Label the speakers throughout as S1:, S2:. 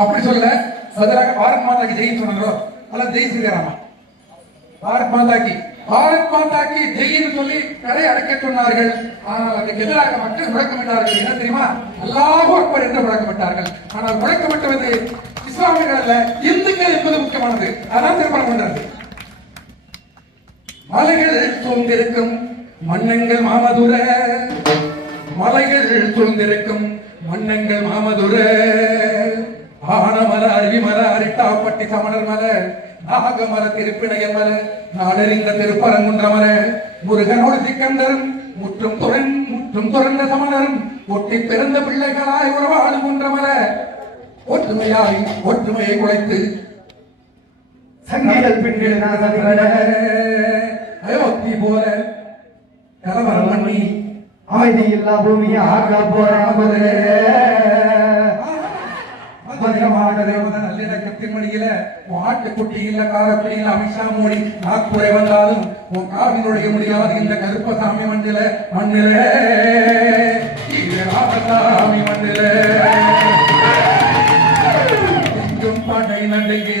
S1: அப்படி சொல்ல பதிலாக பாரத் மாதாக்கு ஜெயின் சொன்னாங்களோ அல்ல ஜெய் ஸ்ரீராமா பாரத் மாதாக்கு பாரத் மாதாக்கு ஜெயின்னு சொல்லி கடை அடைக்க சொன்னார்கள். ஆனால் அதுக்கு எதிராக மக்கள் முழக்கமிட்டார்கள். என்ன தெரியுமா? அல்லாஹ் அக்பர் என்று முழக்கமிட்டார்கள். ஆனால் முழக்கமிட்டது இஸ்லாமியர்கள் அல்ல இந்துக்கள் என்பது முக்கியமானது. அதான் திருமணம் பண்றது. மலைகள் சூழ்ந்திருக்கும் மன்னங்கள் மாமதுர. மலைகள் சூழ்ந்திருக்கும் மன்னங்கள் மாமதுரை. ஆனமல அருவிமல அரிட்டாப்பட்டி சமணர் மல நாகமல திருப்பிணையர் மல நாடறிந்த திருப்பரங்குன்ற மல முருகனோடு சிக்கந்தரும் முற்றும் துறன் முற்றும் துறந்த சமணரும் ஒட்டி பிறந்த பிள்ளைகளாய் உறவாடும் ஒன்ற மல ஒற்றுமையாய் ஒற்றுமையை குலைத்து
S2: சங்கீதல் பெண்கள்
S1: அயோத்தி போல கலவரம் பண்ணி
S2: அமைதி இல்லா பூமியை ஆக்க போறாமலே
S1: நல்லிணக்கத்தின் மடியில ஆட்டுக்குட்டி இல்ல காரக்குடி இல்ல அமித்ஷா மோடி நாக்குறை வந்தாலும் உன் காவினுடைய முடியாது இந்த கருப்பசாமி மண்ணில மண்ணில. இது ராமசாமி மண்ணில. எங்கும் படை நடுங்குது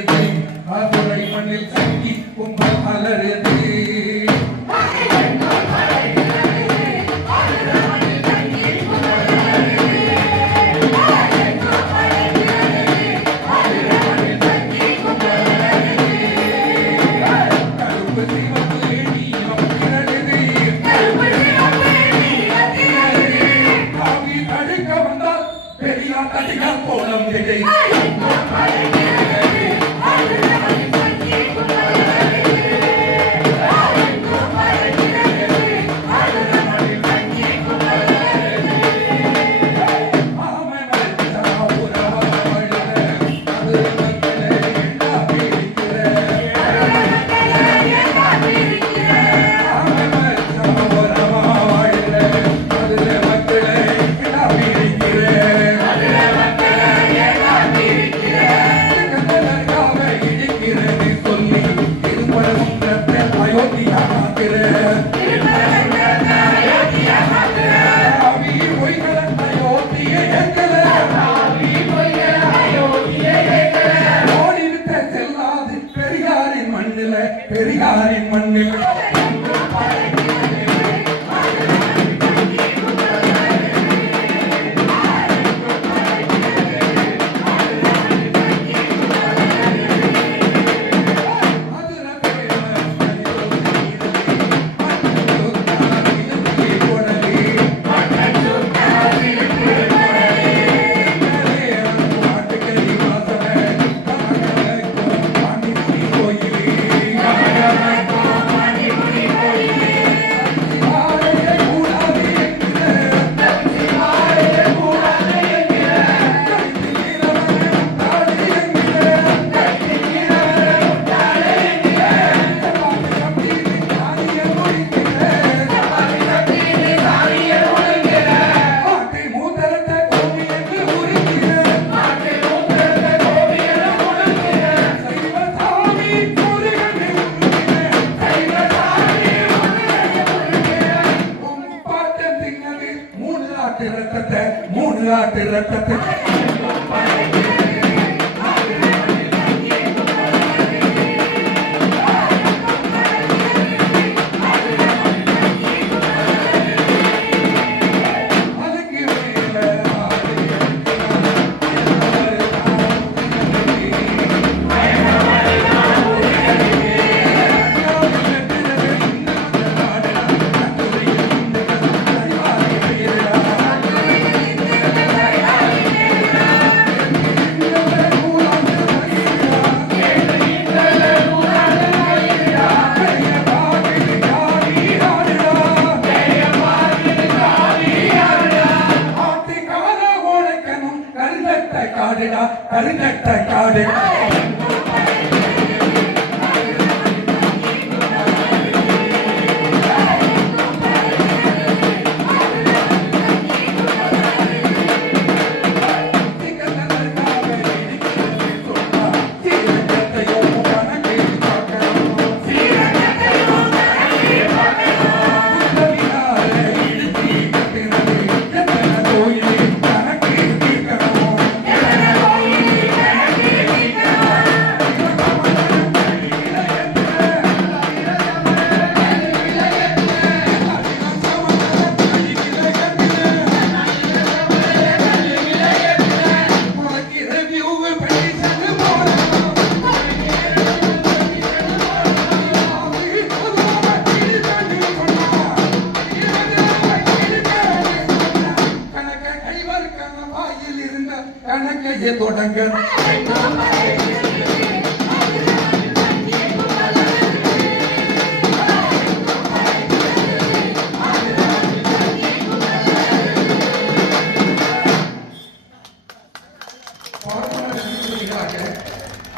S1: ஆட்டு ரத்தத்தை மூணு ஆட்டு ரத்தத்தை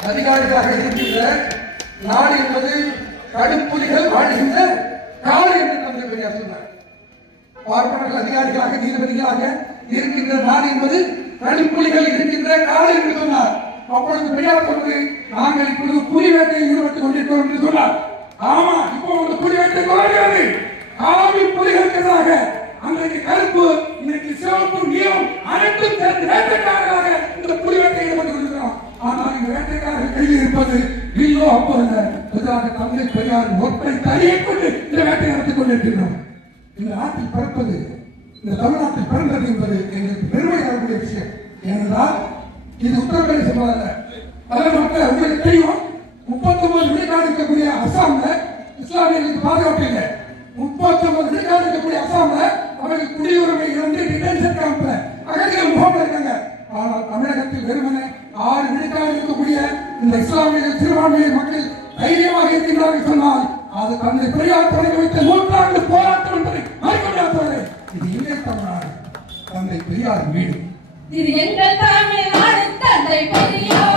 S1: அதிகாரிகளாக இருக்கின்ற நாடு என்பது கடுப்புலிகள் வாழ்கின்ற நாடு என்று தந்தை பெரியார் சொன்னார். பார்ப்பனர்கள் அதிகாரிகளாக நீதிபதிகளாக இருக்கின்ற நாடு என்பது கடுப்புலிகள் இருக்கின்ற காடு என்று சொன்னார். அப்பொழுது பெரியார் சொன்னது நாங்கள் இப்பொழுது புலி வேட்டையில் ஈடுபட்டுக் கொண்டிருக்கிறோம் என்று சொன்னார். ஆமா இப்போ ஒரு புலி வேட்டை தொடர்கிறது காவி புலிகளுக்கு எதிராக அன்றைக்கு கருப்பு இன்னைக்கு சிவப்பு நீளம் அனைத்தும் சேர்ந்து வேட்டைக்காரர்களாக இந்த புலி வேட்டை ஈடுபட்டுக் கொண்டிருக்கிறோம். ஆனால் இந்த வேட்டைக்காரர் கையில் இருப்பது வில்லோ அப்போ அல்ல. எதிராக தந்தை பெரியார் ஒற்றை தறியை கொண்டு இந்த வேட்டை நடத்திக் கொண்டிருக்கிறோம் இந்த நாட்டில் பிறப்பது இந்த தமிழ்நாட்டில் பிறந்தது என்பது எங்களுக்கு பெருமை தரக்கூடிய விஷயம். ஏனென்றால் இது உத்தரப்பிரதேச அல்ல பல மக்கள் உங்களுக்கு தெரியும் முப்பத்தொன்பது விழுக்காடு இருக்கக்கூடிய அசாம்ல இஸ்லாமியர்களுக்கு பாதுகாப்பு இல்லை. முப்பத்தொன்பது விழுக்காடு இருக்கக்கூடிய அசாம்ல அவர்கள் குடியுரிமை இழந்து டிடென்ஷன் கேம்ப்ல அகதிகள் முகாம்ல இருக்காங்க. ஆனால் தமிழகத்தில் வெறுமனே ஆறு விழுக்காடு இருக்கக்கூடிய இந்த இஸ்லாமிய சிறுபான்மையின மக்கள் தைரியமாக இருக்கின்றார்கள் சொன்னால் அது தந்தை பெரியார் தொடங்கி வைத்த நூற்றாண்டு போராட்டம் என்பதை மறுக்க முடியாதவர்களே இது இல்லை தமிழ்நாடு? தந்தை பெரியார் வீடு.
S3: இது எங்கள் நாடு தந்தை பெரியார்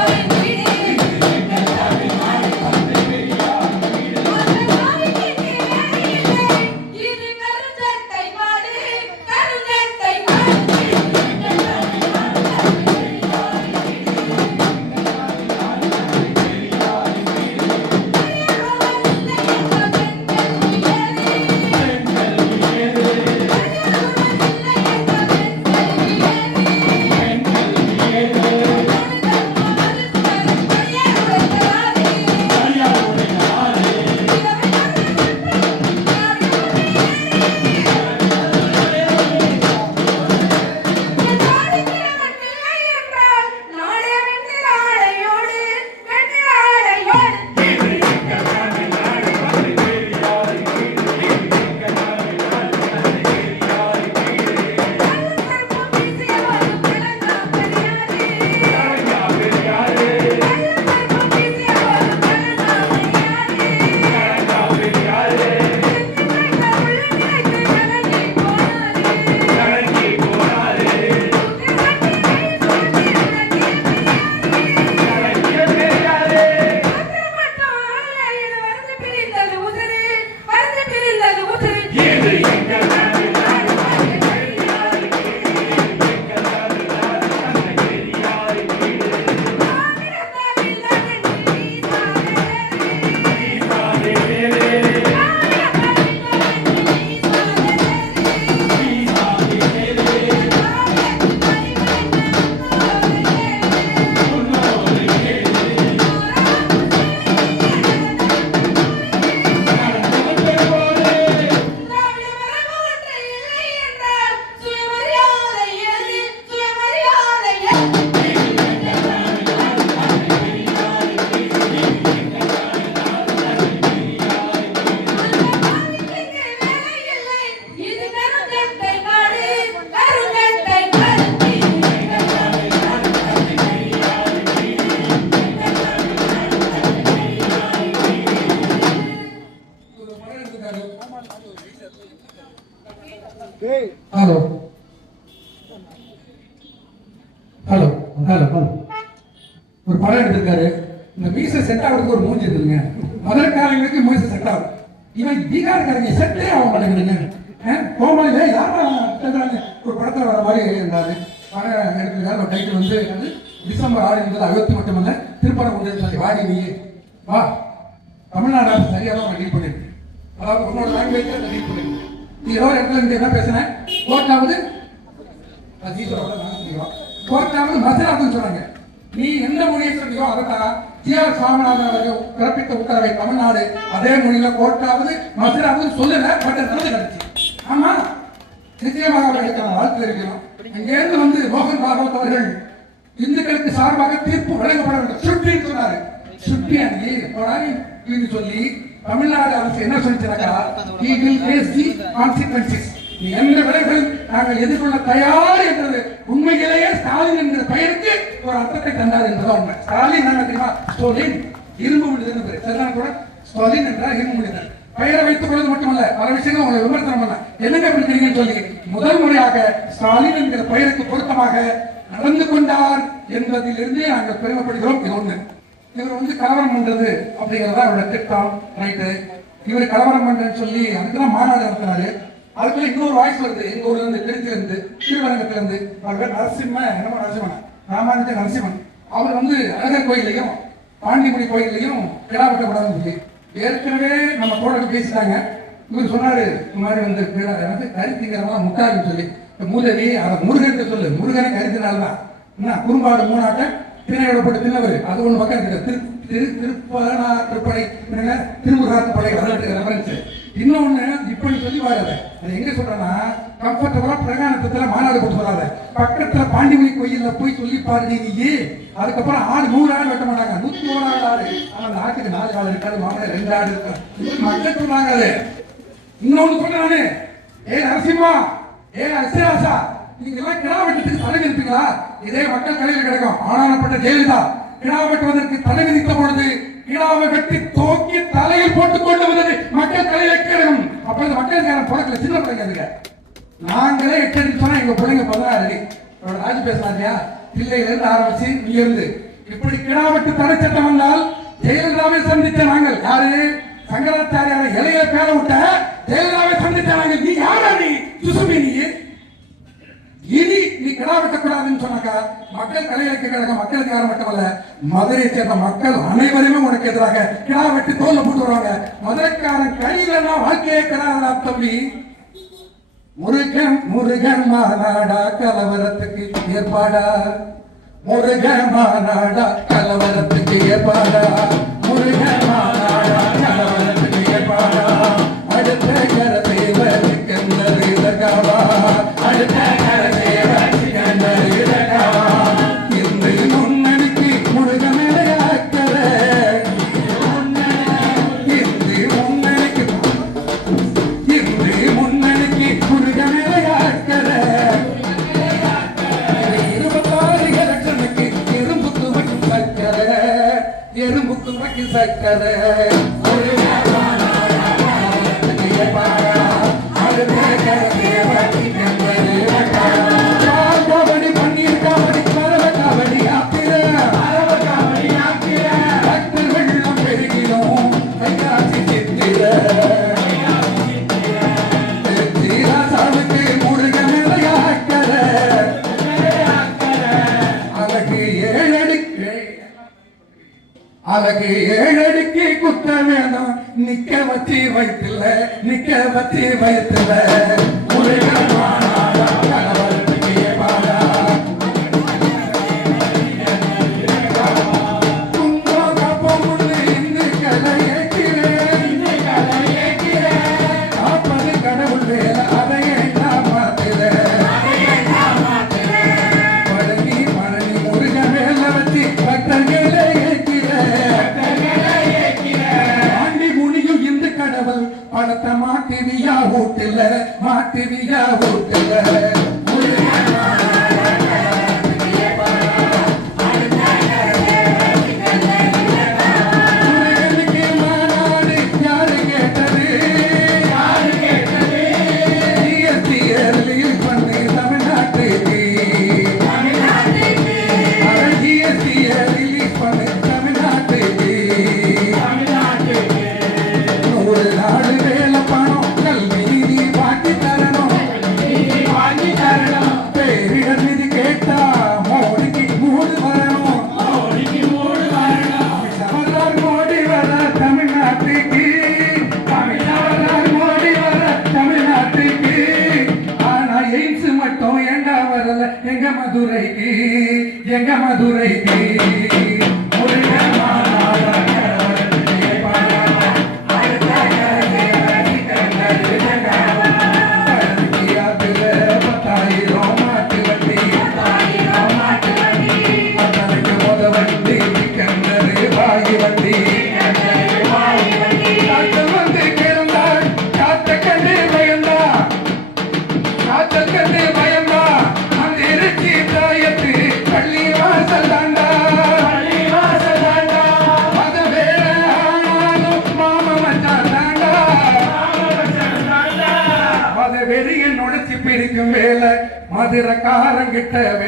S1: ஹலோ ஹலோ ஹலோ ஒரு படம் எடுத்திருக்காரு. இந்த மீசை செட் ஆகிறதுக்கு ஒரு மூஞ்சி இருக்குதுங்க. மதுரைக்காரங்களுக்கு மீசை செட் ஆகும். இவன் பீகார்காரங்க செட்டே ஆக மாட்டேங்குதுங்க. கோமாளில யாரும் ஒரு படத்தில் வர மாதிரி இருந்தாரு. படம் எடுத்திருக்காரு. ஒரு டைட்டில் வந்து டிசம்பர் ஆறு என்பது அறுபத்தி மட்டுமல்ல திருப்பணம் கொண்டு வாடி நீ வா. தமிழ்நாடு அரசு சரியாக தான் டீல் பண்ணிருக்கு. அதாவது உன்னோட லாங்குவேஜ் டீல் பண்ணிருக்கு. நீ ஏதோ இடத்துல இருந்து என்ன பேசுனேன் கோர்ட்டாவது கோர்ட்டாவது மசராதுன்னு சொன்னாங்க நீ எந்த மொழியை சொல்லியோ அதான் ஜி ஆர் சுவாமிநாதன் பிறப்பித்த உத்தரவை தமிழ்நாடு அதே மொழியில கோர்ட்டாவது மசராவது சொல்லல பட் அது கிடைச்சி ஆமா நிச்சயமாக அவர்களுக்கான வாழ்த்து தெரிவிக்கிறோம் அங்கேருந்து வந்து மோகன் பாகவத் அவர்கள் இந்துக்களுக்கு சார்பாக தீர்ப்பு வழங்கப்பட வேண்டும் சுட்டின்னு சொன்னாரு சுட்டி நீ போடாது சொல்லி தமிழ்நாடு அரசு என்ன சொல்லிச்சாக்கா he will face the consequences என்ற விலைகள் நாங்கள் எதிர்கொள்ள தயார் என்றது. உண்மையிலேயே ஸ்டாலின் என்கிற பெயருக்கு ஒரு அர்த்தத்தை தந்தார் என்பதுதான் உண்மை. ஸ்டாலின் என்ன தெரியுமா? ஸ்டோலின் இரும்பு மனிதன் பேர். சரிதான் கூட ஸ்டாலின் என்றால் இரும்பு மனிதன் பெயரை வைத்துக் கொள்வது மட்டுமல்ல பல விஷயங்கள் உங்களை விமர்சனம் பண்ண என்னங்க பண்ணிக்கிறீங்கன்னு சொல்லி முதல் முறையாக ஸ்டாலின் என்கிற பெயருக்கு பொருத்தமாக நடந்து கொண்டார் என்பதிலிருந்து நாங்கள் பெருமைப்படுகிறோம். இது ஒண்ணு. இவர் வந்து கலவரம் பண்றது அப்படிங்கிறதா அவரோட திட்டம் ரைட்டு. இவர் கலவரம் பண்றேன்னு சொல்லி அதுக்குதான் மாநாடு நடத்தினாரு அதுக்குள்ள இன்னொரு வாய்ஸ் வருது எங்க ஊர்ல இருந்து திருச்சியில இருந்து திருவரங்கத்துல இருந்து அவர் பேர் நரசிம்ம என்னமோ நரசிம்மன் ராமானுஜ நரசிம்மன். அவர் வந்து அழகர் கோயிலையும் பாண்டிமுடி கோயிலையும் கிடா வெட்டக்கூடாதுன்னு சொல்லி ஏற்கனவே நம்ம தோழர்கள் பேசிட்டாங்க. இவர் சொன்னாரு இந்த மாதிரி வந்து எனக்கு கருத்திங்கிறவங்க முட்டாள்னு சொல்லி. மூதவி அதை முருகன் சொல்லு. முருகனை கருத்தினால்தான் என்ன குறும்பாடு மூணாட்ட திணையோட தின்னவர். அது ஒண்ணு பக்கம் திரு திரு திருப்பனா திருப்படை திருமுருகாத்து படை வரலாற்று ரெஃபரன்ஸ் இன்னொன்னு இப்படி சொல்லி வராத அது. எங்க சொல்றேன்னா கம்ஃபர்டபுளா பிரகாணத்துல மாநாடு போட்டு வராத பக்கத்துல பாண்டிமணி கோயில்ல போய் சொல்லி பாருடி நீ அதுக்கப்புறம் ஆடு நூறு ஆடு வெட்ட மாட்டாங்க. நூத்தி ஓராடு ஆடு. ஆனா அந்த ஆட்டுக்கு நாலு ஆடு இருக்காது மாமலை ரெண்டு ஆடு இருக்காது. மக்கள் சொன்னாங்க அது. இன்னொன்னு சொல்றேன் நானு. ஏ நரசிம்மா ஏ அசராசா நீங்க எல்லாம் கிடா வெட்டத்துக்கு தடை விதிப்பீங்களா இதே மக்கள் கடையில் கிடைக்கும். ஆனாலப்பட்ட ஜெயலலிதா கிடா வெட்டுவதற்கு தடை விதித்த பொழுது கிடாவை வெட்டி தோக்கி தலையில் போட்டுக் கொண்டு வந்தது மக்கள் தலையில கிடக்கும் அப்ப இந்த மக்கள் நேரம் பிறக்கல சின்ன பிள்ளைங்க நாங்களே எட்டு சொன்னா எங்க பிள்ளைங்க பதினாறு. அடி அவரோட ராஜு பேசினார் இல்லையா ஆரம்பிச்சு இங்கிருந்து. இப்படி கிடாவட்டு தடை சட்டம் வந்தால் ஜெயலலிதாவை சந்தித்த நாங்கள். யாரு? சங்கராச்சாரியான இலையை பேர விட்ட ஜெயலலிதாவை சந்தித்த நாங்கள். நீ யாரா நீ? சுசுமி நீ கிடா வெட்டக்கூடாதுன்னு சொன்னாக்கா மக்கள் தலையிலக்க கிடக்க மக்களுக்கு யாரும் மட்டுமல்ல மதுரையை சேர்ந்த மக்கள் அனைவருமே உனக்கு எதிராக கிடா வெட்டி தோல்ல போட்டு வருவாங்க. மதுரைக்காரன் கையிலன்னா வாழ்க்கையே கிடாதா தம்பி. முருகன் முருகன் மாநாடா கலவரத்துக்கு ஏற்பாடா. முருகன் மாநாடா கலவரத்துக்கு ஏற்பாடா. முருகன் நிக்க பத்தி வைத்துல முருகன் மாட்டுவியா ஊட்டுல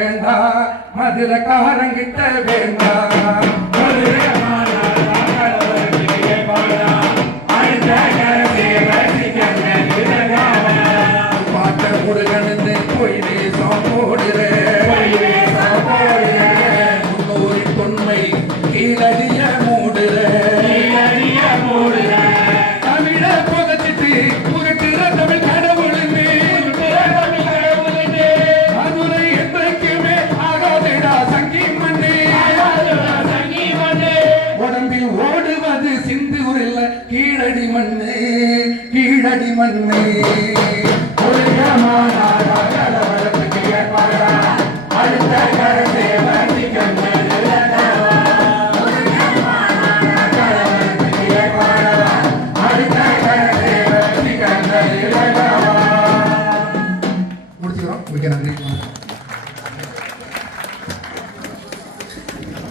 S1: வேண்டா மதுரக்காரங்கிட்ட வேண்டா. உடம்பில் ஓடுவது சிந்து இல்ல கீழடி மண்ணே கீழடி மண்ணே.